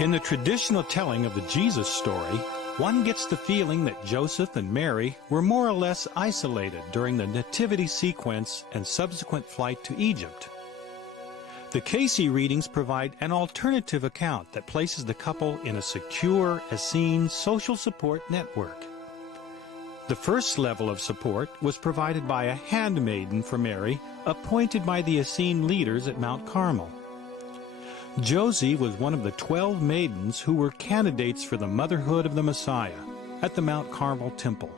In the traditional telling of the Jesus story, one gets the feeling that Joseph and Mary were more or less isolated during the nativity sequence and subsequent flight to Egypt. The Casey readings provide an alternative account that places the couple in a secure Essene social support network. The first level of support was provided by a handmaiden for Mary, appointed by the Essene leaders at Mount Carmel. Josie was one of the 12 maidens who were candidates for the motherhood of the Messiah at the Mount Carmel temple.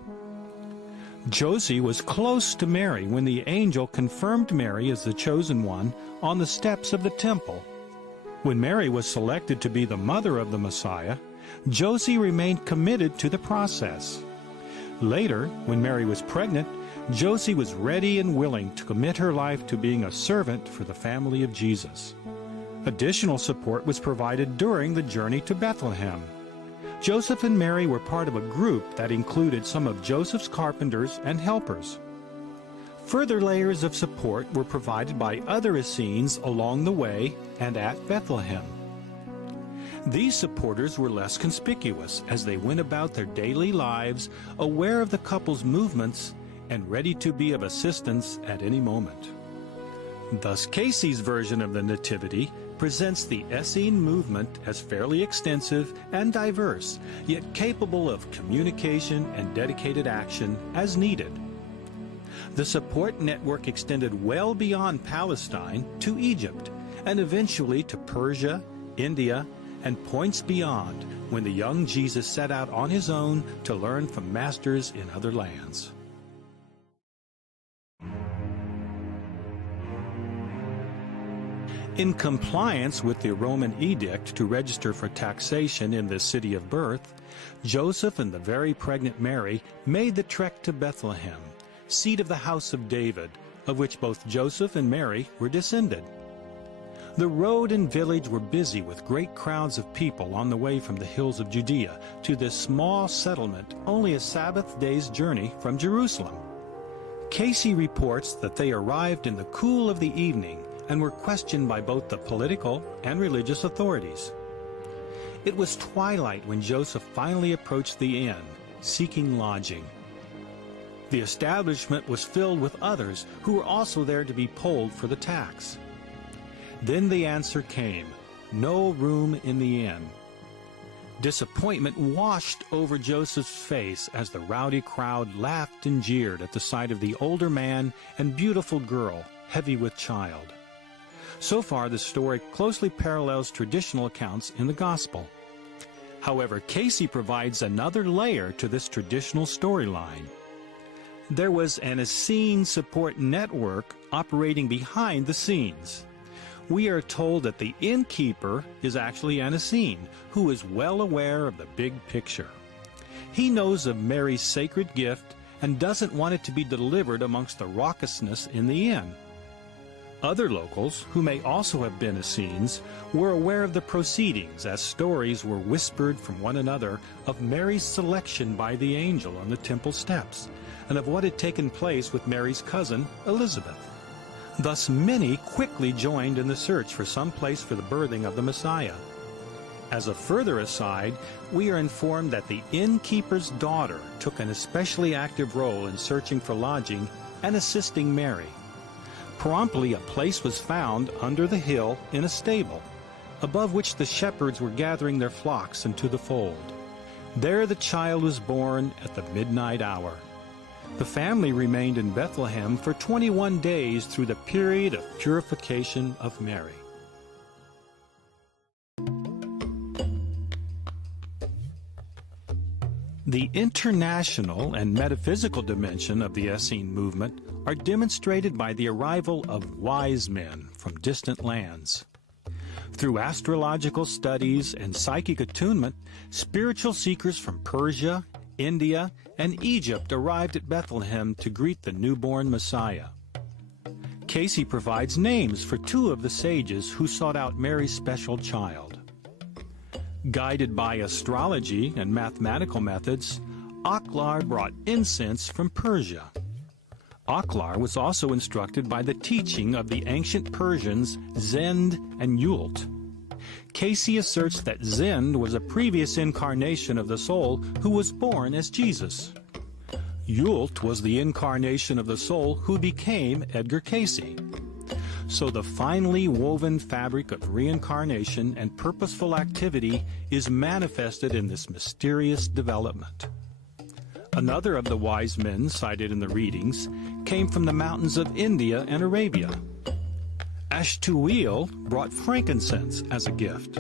Josie was close to Mary when the angel confirmed Mary as the chosen one on the steps of the temple. When Mary was selected to be the mother of the Messiah, Josie remained committed to the process. Later, when Mary was pregnant, Josie was ready and willing to commit her life to being a servant for the family of Jesus. Additional support was provided during the journey to Bethlehem. Joseph and Mary were part of a group that included some of Joseph's carpenters and helpers. Further layers of support were provided by other Essenes along the way and at Bethlehem. These supporters were less conspicuous as they went about their daily lives, aware of the couple's movements and ready to be of assistance at any moment. Thus, Casey's version of the Nativity presents the Essene movement as fairly extensive and diverse, yet capable of communication and dedicated action as needed. The support network extended well beyond Palestine to Egypt, and eventually to Persia, India, and points beyond when the young Jesus set out on his own to learn from masters in other lands. In compliance with the Roman edict to register for taxation in the city of birth, Joseph and the very pregnant Mary made the trek to Bethlehem, seat of the house of David, of which both Joseph and Mary were descended. The road and village were busy with great crowds of people on the way from the hills of Judea to this small settlement only a Sabbath day's journey from Jerusalem. Casey reports that they arrived in the cool of the evening and were questioned by both the political and religious authorities. It was twilight when Joseph finally approached the inn, seeking lodging. The establishment was filled with others who were also there to be polled for the tax. Then the answer came, no room in the inn. Disappointment washed over Joseph's face as the rowdy crowd laughed and jeered at the sight of the older man and beautiful girl, heavy with child. So far, the story closely parallels traditional accounts in the Gospel. However, Casey provides another layer to this traditional storyline. There was an Essene support network operating behind the scenes. We are told that the innkeeper is actually an Essene who is well aware of the big picture. He knows of Mary's sacred gift and doesn't want it to be delivered amongst the raucousness in the inn. Other locals, who may also have been Essenes, were aware of the proceedings as stories were whispered from one another of Mary's selection by the angel on the temple steps, and of what had taken place with Mary's cousin, Elizabeth. Thus many quickly joined in the search for some place for the birthing of the Messiah. As a further aside, we are informed that the innkeeper's daughter took an especially active role in searching for lodging and assisting Mary. Promptly a place was found under the hill in a stable, above which the shepherds were gathering their flocks into the fold. There the child was born at the midnight hour. The family remained in Bethlehem for 21 days through the period of purification of Mary. The international and metaphysical dimension of the Essene movement are demonstrated by the arrival of wise men from distant lands. Through astrological studies and psychic attunement, spiritual seekers from Persia, India, and Egypt arrived at Bethlehem to greet the newborn Messiah. Casey provides names for two of the sages who sought out Mary's special child. Guided by astrology and mathematical methods, Aklar brought incense from Persia. Aklar was also instructed by the teaching of the ancient Persians Zend and Yult. Casey asserts that Zend was a previous incarnation of the soul who was born as Jesus. Yult was the incarnation of the soul who became Edgar Casey. So the finely woven fabric of reincarnation and purposeful activity is manifested in this mysterious development. Another of the wise men cited in the readings came from the mountains of India and Arabia. Ashtueel brought frankincense as a gift.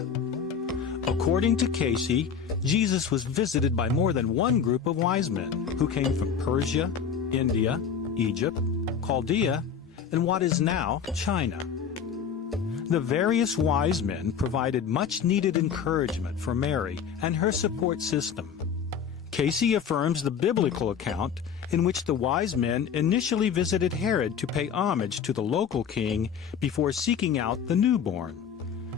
According to Casey, Jesus was visited by more than one group of wise men who came from Persia, India, Egypt, Chaldea, and what is now China. The various wise men provided much-needed encouragement for Mary and her support system. Casey affirms the biblical account in which the wise men initially visited Herod to pay homage to the local king before seeking out the newborn.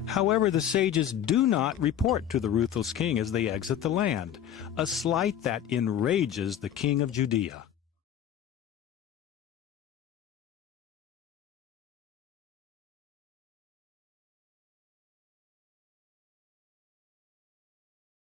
However, the sages do not report to the ruthless king as they exit the land, a slight that enrages the king of Judea.